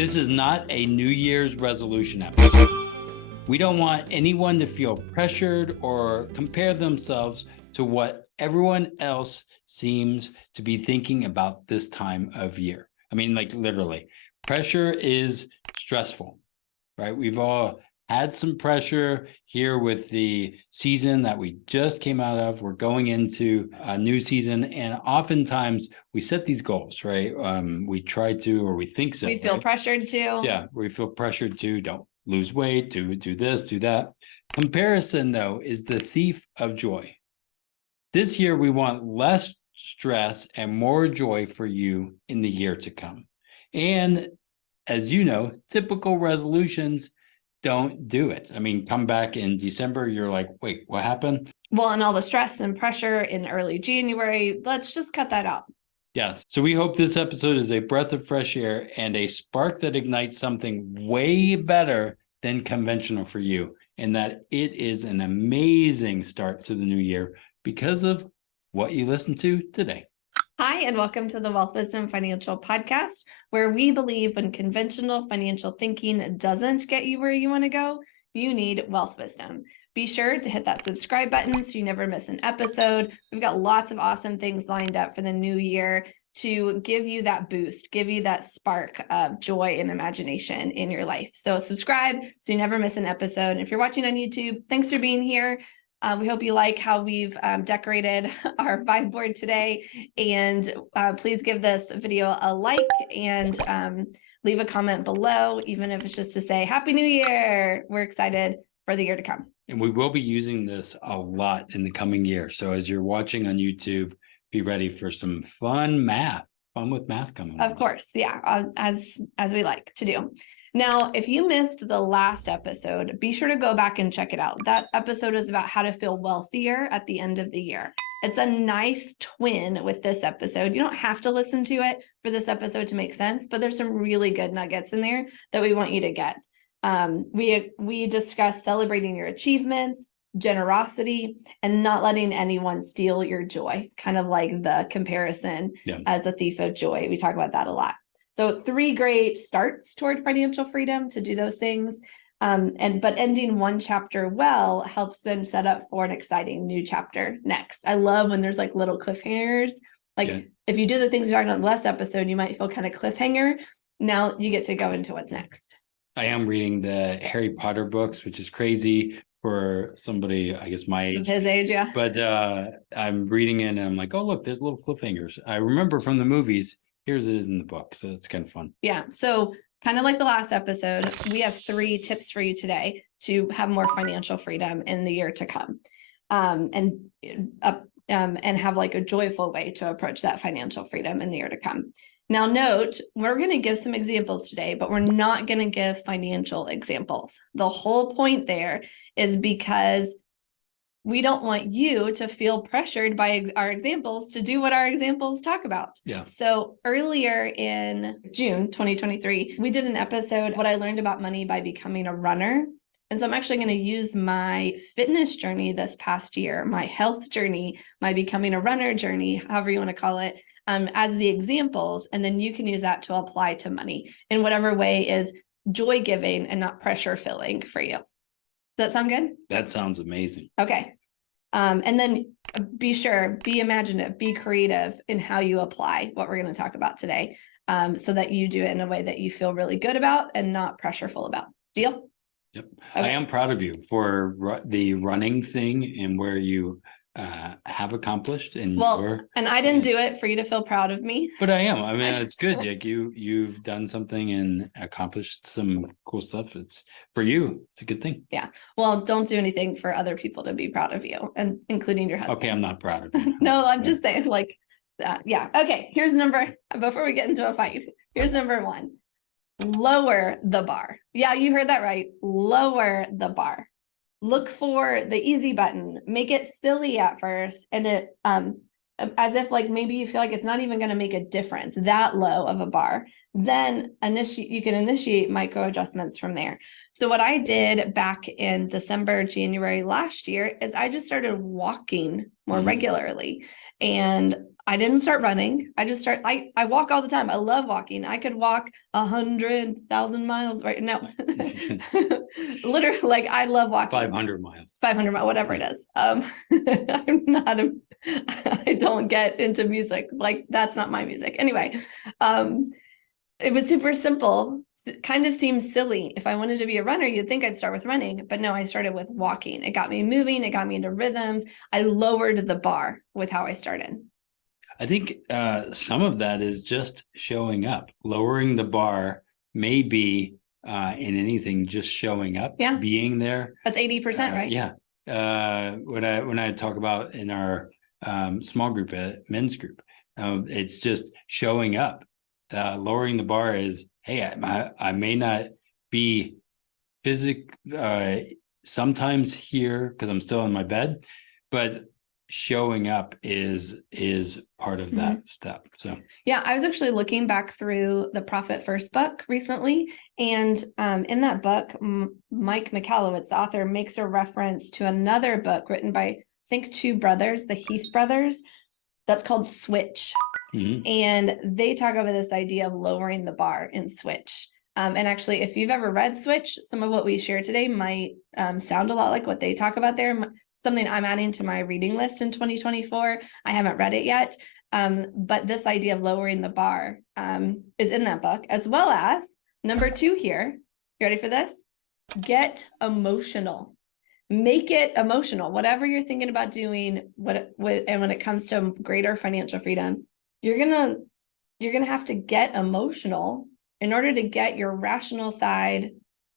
This is not a New Year's resolution episode. We don't want anyone to feel pressured or compare themselves to what everyone else seems to be thinking about this time of year. I mean, like literally, pressure is stressful, right? We've all had some pressure here with the season that we just came out of. We're going into a new season, and oftentimes we set these goals, right? We try to, or we think so. We feel right? pressured to. Yeah, we feel pressured to don't lose weight, do this, do that. Comparison, though, is the thief of joy. This year, we want less stress and more joy for you in the year to come. And as you know, typical resolutions don't do it. I mean, come back in December, you're like, wait, what happened? Well, and all the stress and pressure in early January, let's just cut that out. Yes. So we hope this episode is a breath of fresh air and a spark that ignites something way better than conventional for you, and that it is an amazing start to the new year because of what you listen to today. Hi, and welcome to the Wealth Wisdom Financial Podcast, where we believe when conventional financial thinking doesn't get you where you want to go, you need wealth wisdom. Be sure to hit that subscribe button so you never miss an episode. We've got lots of awesome things lined up for the new year to give you that boost, give you that spark of joy and imagination in your life. So subscribe so you never miss an episode. And if you're watching on YouTube, thanks for being here. We hope you like how we've decorated our vibe board today. And please give this video a like and leave a comment below, even if it's just to say Happy New Year. We're excited for the year to come. And we will be using this a lot in the coming year. So as you're watching on YouTube, be ready for some fun with math coming. Of course, yeah, as we like to do. Now, if you missed the last episode, be sure to go back and check it out. That episode is about how to feel wealthier at the end of the year. It's a nice twin with this episode. You don't have to listen to it for this episode to make sense, but there's some really good nuggets in there that we want you to get. We discuss celebrating your achievements, generosity, and not letting anyone steal your joy, kind of like the comparison as a thief of joy. We talk about that a lot. So 3 great starts toward financial freedom to do those things. But ending one chapter well helps them set up for an exciting new chapter next. I love when there's like little cliffhangers. If you do the things you talked about in the last episode, you might feel kind of cliffhanger. Now you get to go into what's next. I am reading the Harry Potter books, which is crazy for somebody, I guess, my age. His age, yeah. But I'm reading it and I'm like, oh, look, there's little cliffhangers. I remember from the movies. Here's it is in the book. So it's kind of fun. Yeah. So kind of like the last episode, we have 3 tips for you today to have more financial freedom in the year to come. And have like a joyful way to approach that financial freedom in the year to come. Now, note, we're going to give some examples today, but we're not going to give financial examples. The whole point there is because we don't want you to feel pressured by our examples to do what our examples talk about. Yeah. So earlier in June 2023, we did an episode, What I Learned About Money by Becoming a Runner. And so I'm actually going to use my fitness journey this past year, my health journey, my becoming a runner journey, however you want to call it, as the examples. And then you can use that to apply to money in whatever way is joy giving and not pressure filling for you. Does that sound good? That sounds amazing. Okay. And then be imaginative, be creative in how you apply what we're going to talk about today, so that you do it in a way that you feel really good about and not pressureful about. Deal? Yep. Okay. I am proud of you for the running thing and where you have accomplished. And I didn't do it for you to feel proud of me. But I am. I mean, it's good. Like you've done something and accomplished some cool stuff. It's for you. It's a good thing. Yeah. Well, don't do anything for other people to be proud of you, and including your husband. Okay, I'm not proud of you. No, I'm just saying like that. Yeah. Okay. Before we get into a fight, here's number 1. Lower the bar. Yeah, you heard that right. Lower the bar. Look for the easy button. Make it silly at first, and it as if like maybe you feel like it's not even going to make a difference, that low of a bar. Then you can initiate micro adjustments from there. So what I did back in December, January last year is I just started walking more regularly. And I didn't start running. I walk all the time. I love walking. I could walk 100,000 miles right now. Literally, like I love walking. 500 miles. 500 miles, whatever it is. I'm not I don't get into music. Like that's not my music. Anyway, it was super simple. Kind of seems silly. If I wanted to be a runner, you'd think I'd start with running, but no, I started with walking. It got me moving. It got me into rhythms. I lowered the bar with how I started. I think some of that is just showing up. Lowering the bar may be in anything, just showing up, Yeah. being there. That's 80%, right? Yeah. When I talk about in our small group, men's group, it's just showing up. Lowering the bar is, hey, I may not be sometimes here because I'm still in my bed, but showing up is part of that step. So yeah, I was actually looking back through the Profit First book recently, and in that book, Mike Michalowicz, the author, makes a reference to another book written by, I think, two brothers, the Heath brothers, that's called Switch. And they talk about this idea of lowering the bar in Switch. And actually, if you've ever read Switch, some of what we share today might sound a lot like what they talk about there. Something I'm adding to my reading list in 2024. I haven't read it yet. But this idea of lowering the bar is in that book, as well as number 2 here. You ready for this? Get emotional. Make it emotional. Whatever you're thinking about doing, and when it comes to greater financial freedom, you're gonna have to get emotional in order to get your rational side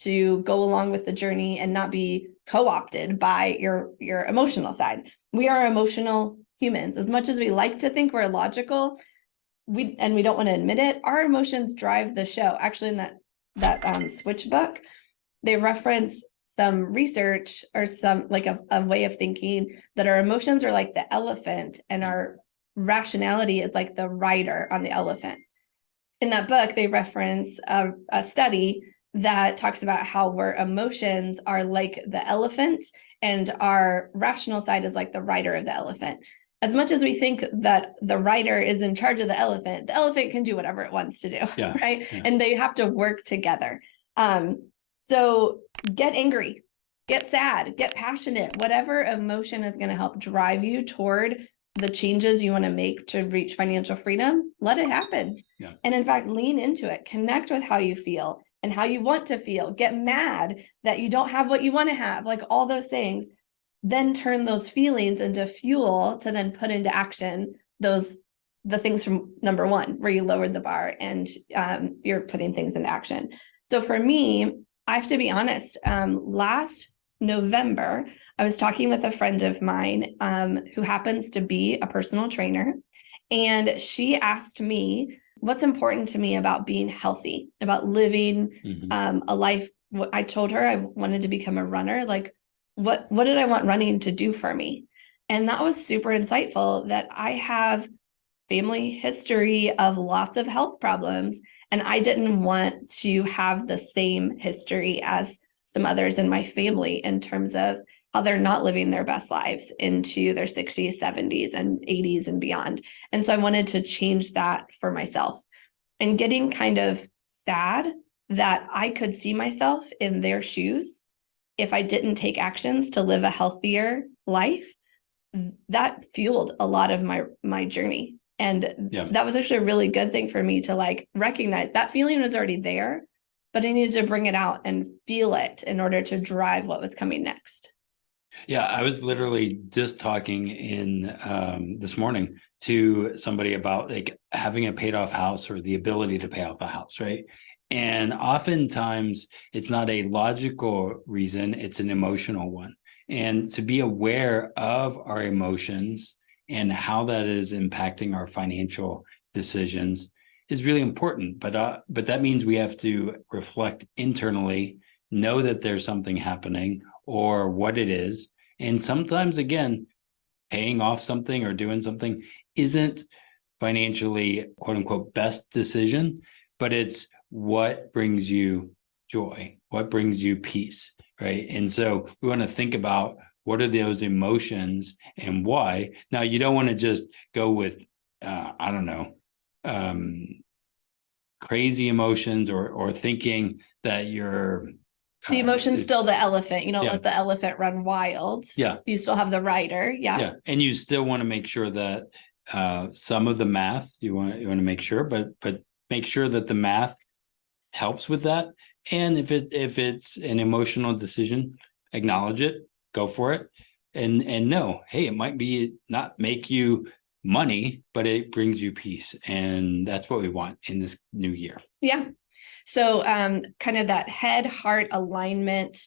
to go along with the journey and not be co-opted by your emotional side. We are emotional humans. As much as we like to think we're logical, we don't want to admit it, our emotions drive the show. Actually, in that Switch book, they reference some research or some like a way of thinking that our emotions are like the elephant and our rationality is like the rider on the elephant. In that book, they reference a study that talks about how our emotions are like the elephant and our rational side is like the rider of the elephant. As much as we think that the rider is in charge of the elephant can do whatever it wants to do, right? Yeah. And they have to work together. So get angry, get sad, get passionate, whatever emotion is going to help drive you toward the changes you want to make to reach financial freedom, let it happen. Yeah. And in fact, lean into it, connect with how you feel and how you want to feel, get mad that you don't have what you want to have, like all those things, then turn those feelings into fuel to then put into action the things from number 1, where you lowered the bar and you're putting things into action. So for me, I have to be honest, last November, I was talking with a friend of mine who happens to be a personal trainer, and she asked me, what's important to me about being healthy, about living a life. I told her I wanted to become a runner. Like, what did I want running to do for me? And that was super insightful, that I have family history of lots of health problems, and I didn't want to have the same history as some others in my family in terms of how they're not living their best lives into their 60s, 70s, and 80s and beyond. And so I wanted to change that for myself, and getting kind of sad that I could see myself in their shoes if I didn't take actions to live a healthier life. That fueled a lot of my journey. And that was actually a really good thing for me to like recognize. That feeling was already there, but I needed to bring it out and feel it in order to drive what was coming next. Yeah, I was literally just talking this morning to somebody about like having a paid off house or the ability to pay off a house, right? And oftentimes it's not a logical reason, it's an emotional one. And to be aware of our emotions and how that is impacting our financial decisions is really important. But that means we have to reflect internally, know that there's something happening or what it is. And sometimes, again, paying off something or doing something isn't financially, quote unquote, best decision, but it's what brings you joy, what brings you peace, right? And so we want to think about what are those emotions and why. Now, you don't want to just go with I don't know, crazy emotions or thinking that you're The emotion's still the elephant. You don't yeah. let the elephant run wild. Yeah. You still have the rider. Yeah. Yeah, and you still want to make sure that some of the math you want to make sure, but make sure that the math helps with that. And if it's an emotional decision, acknowledge it, go for it, and know, hey, it might be not make you money, but it brings you peace, and that's what we want in this new year. Yeah. So kind of that head heart alignment,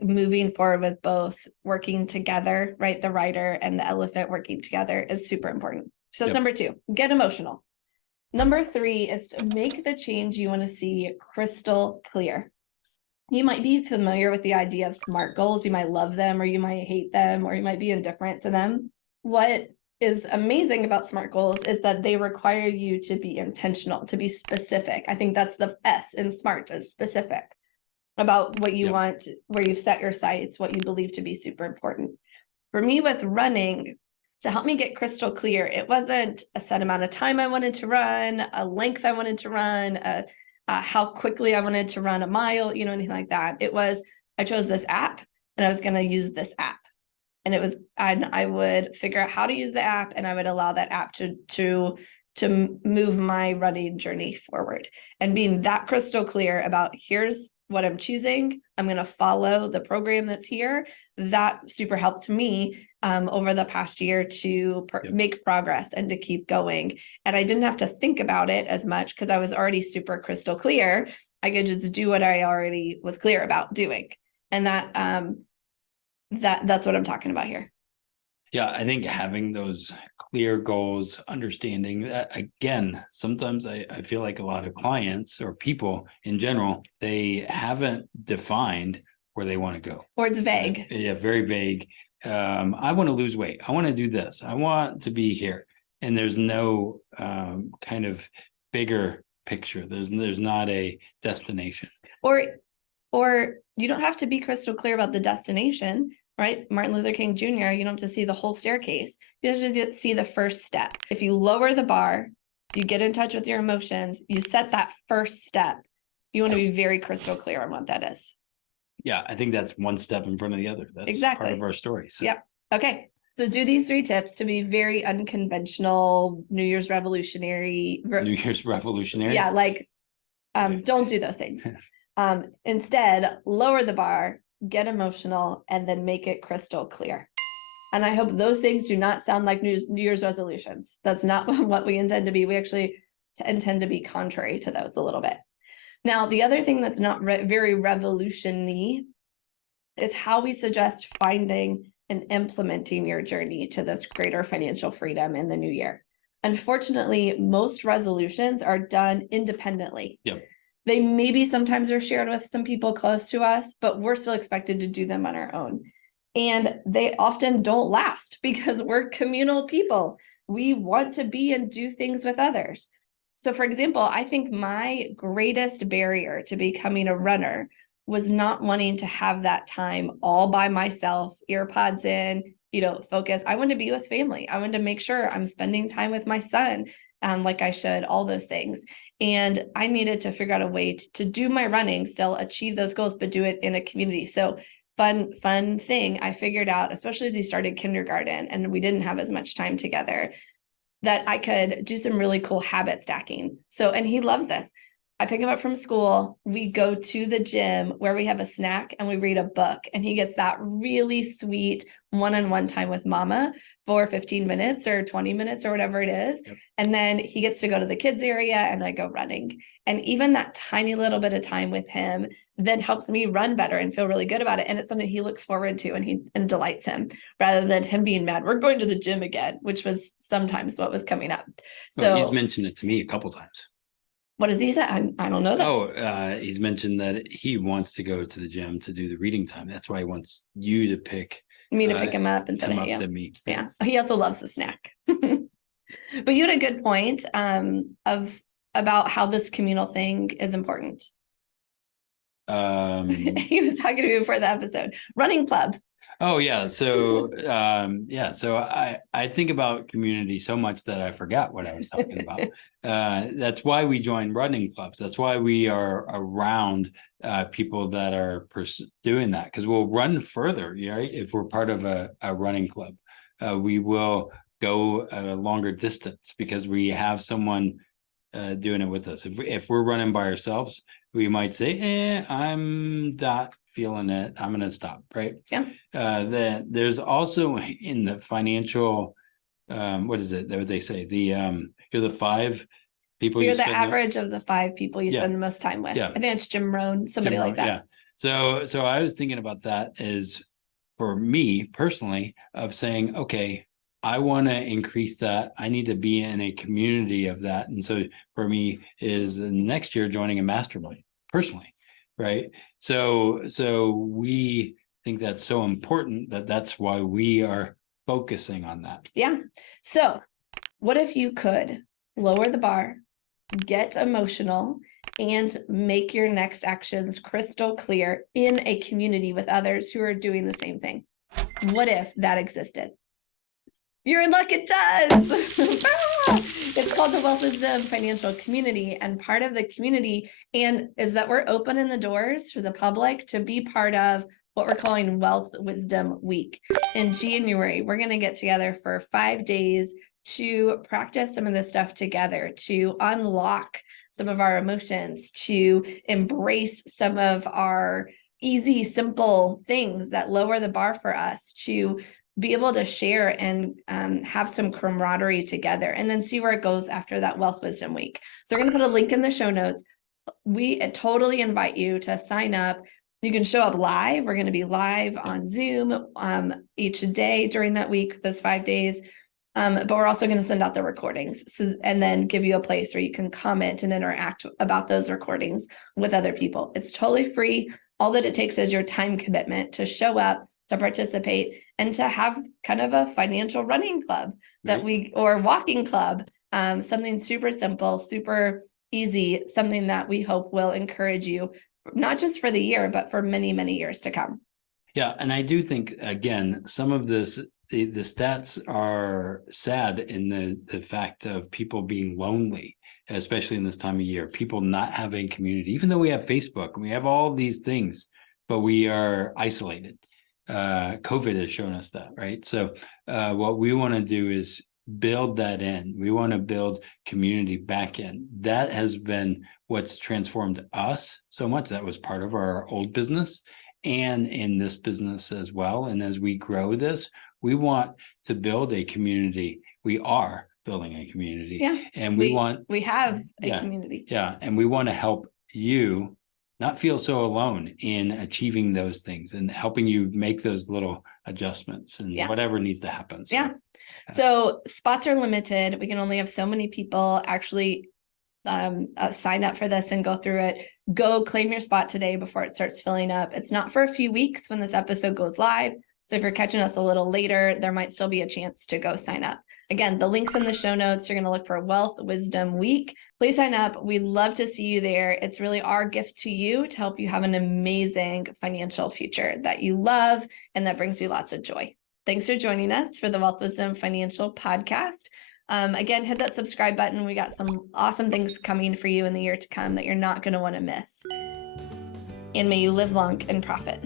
moving forward with both working together, right? The rider and the elephant working together is super important. So that's Yep. number 2, get emotional. Number 3 is to make the change you want to see crystal clear. You might be familiar with the idea of SMART goals. You might love them, or you might hate them, or you might be indifferent to them. What is amazing about SMART goals is that they require you to be intentional, to be specific. I think that's the S in SMART, is specific about what you Yep. want, where you've set your sights, what you believe to be super important. For me with running, to help me get crystal clear, it wasn't a set amount of time I wanted to run, a length I wanted to run, how quickly I wanted to run a mile, anything like that. It was, I chose this app and I was going to use this app. And it was, and I would figure out how to use the app, and I would allow that app to move my running journey forward. And being that crystal clear about, here's what I'm choosing, I'm going to follow the program that's here. That super helped me over the past year to make progress and to keep going. And I didn't have to think about it as much because I was already super crystal clear. I could just do what I already was clear about doing. And that's what I'm talking about here. Yeah, I think having those clear goals, understanding that, again, sometimes I feel like a lot of clients or people in general, they haven't defined where they want to go. Or it's vague. Yeah, very vague. I want to lose weight. I want to do this. I want to be here. And there's no kind of bigger picture. There's not a destination. Or you don't have to be crystal clear about the destination, right? Martin Luther King Jr., you don't have to see the whole staircase. You have to see the first step. If you lower the bar, you get in touch with your emotions, you set that first step, you want to be very crystal clear on what that is. Yeah, I think that's one step in front of the other. That's exactly part of our story. So. Yep. Okay. So do these 3 tips to be very unconventional, New Year's revolutionary. New Year's revolutionary. Yeah, like don't do those things. Instead, lower the bar, get emotional, and then make it crystal clear. And I hope those things do not sound like New Year's resolutions. That's not what we intend to be. We actually intend to be contrary to those a little bit. Now, the other thing that's not very revolution-y is how we suggest finding and implementing your journey to this greater financial freedom in the new year. Unfortunately, most resolutions are done independently. Yep. They maybe sometimes are shared with some people close to us, but we're still expected to do them on our own. And they often don't last because we're communal people. We want to be and do things with others. So for example, I think my greatest barrier to becoming a runner was not wanting to have that time all by myself, earpods in, focus. I want to be with family. I want to make sure I'm spending time with my son like I should, all those things. And I needed to figure out a way to do my running, still achieve those goals, but do it in a community. So fun thing I figured out, especially as he started kindergarten and we didn't have as much time together, that I could do some really cool habit stacking. So, and he loves this. I pick him up from school. We go to the gym where we have a snack and we read a book, and he gets that really sweet one-on-one time with mama for 15 minutes or 20 minutes or whatever it is. Yep. And then he gets to go to the kids area and I go running. And even that tiny little bit of time with him then helps me run better and feel really good about it. And it's something he looks forward to and delights him, rather than him being mad, we're going to the gym again, which was sometimes what was coming up. So he's mentioned it to me a couple times. What does he say? I don't know that. Oh, he's mentioned that he wants to go to the gym to do the reading time. That's why he wants you to pick me to pick him up and him say, up yeah. than me. Yeah. He also loves the snack. But you had a good point about how this communal thing is important. He was talking to me before the episode. Running club. Oh yeah. So so I think about community so much that I forgot what I was talking about. That's why we join running clubs. That's why we are around people that are doing that, because we'll run further, right? If we're part of a running club, we will go a longer distance because we have someone doing it with us. If we're running by ourselves, we might say, I'm not feeling it. I'm going to stop. Right. Yeah. There's also in the financial, what is it that they say? You're the 5 people You're you the spend average of the 5 people you Yeah. spend the most time with. Yeah. I think it's Jim Rohn, somebody like that. Yeah. So I was thinking about that as for me personally of saying, okay, I want to increase that. I need to be in a community of that. And so for me is next year joining a mastermind personally. Right. So we think that's so important that's why we are focusing on that. Yeah. So what if you could lower the bar, get emotional, and make your next actions crystal clear in a community with others who are doing the same thing? What if that existed? You're in luck, it does. It's called the Wealth Wisdom Financial Community. And part of the community is that we're opening the doors for the public to be part of what we're calling Wealth Wisdom Week. In January, we're going to get together for 5 days to practice some of this stuff together, to unlock some of our emotions, to embrace some of our easy, simple things that lower the bar for us, to be able to share and have some camaraderie together, and then see where it goes after that Wealth Wisdom Week. So we're going to put a link in the show notes. We totally invite you to sign up. You can show up live. We're going to be live on Zoom each day during that week, those 5 days. But we're also going to send out the recordings and then give you a place where you can comment and interact about those recordings with other people. It's totally free. All that it takes is your time commitment to show up, to participate, and to have kind of a financial running club or walking club, something super simple, super easy, something that we hope will encourage you, not just for the year, but for many, many years to come. Yeah. And I do think, again, some of this, the stats are sad in the fact of people being lonely, especially in this time of year, people not having community, even though we have Facebook and we have all these things, but we are isolated. COVID has shown us that, right? So what we want to do is build that in. We want to build community back in. That has been what's transformed us so much. That was part of our old business and in this business as well. And as we grow this, we want to build a community. We are building a community. Yeah. And we have a community. Yeah. And we want to help you not feel so alone in achieving those things and helping you make those little adjustments and whatever needs to happen. So spots are limited. We can only have so many people actually sign up for this and go through it. Go claim your spot today before it starts filling up. It's not for a few weeks when this episode goes live. So if you're catching us a little later, there might still be a chance to go sign up. Again, the link's in the show notes. You're going to look for Wealth Wisdom Week. Please sign up. We'd love to see you there. It's really our gift to you to help you have an amazing financial future that you love and that brings you lots of joy. Thanks for joining us for the Wealth Wisdom Financial Podcast. Again, hit that subscribe button. We got some awesome things coming for you in the year to come that you're not going to want to miss. And may you live long and profit.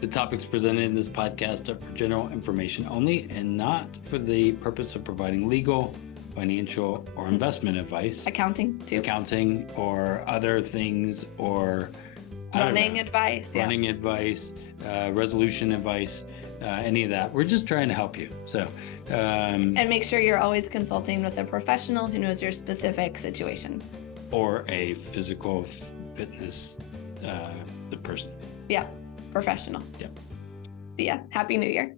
The topics presented in this podcast are for general information only and not for the purpose of providing legal, financial, or investment advice. Accounting too. Accounting or other things or running advice. Running advice, resolution advice, any of that. We're just trying to help you. So, and make sure you're always consulting with a professional who knows your specific situation. Or a physical fitness, the person. Yeah. Professional. Yep. Yeah. Happy New Year.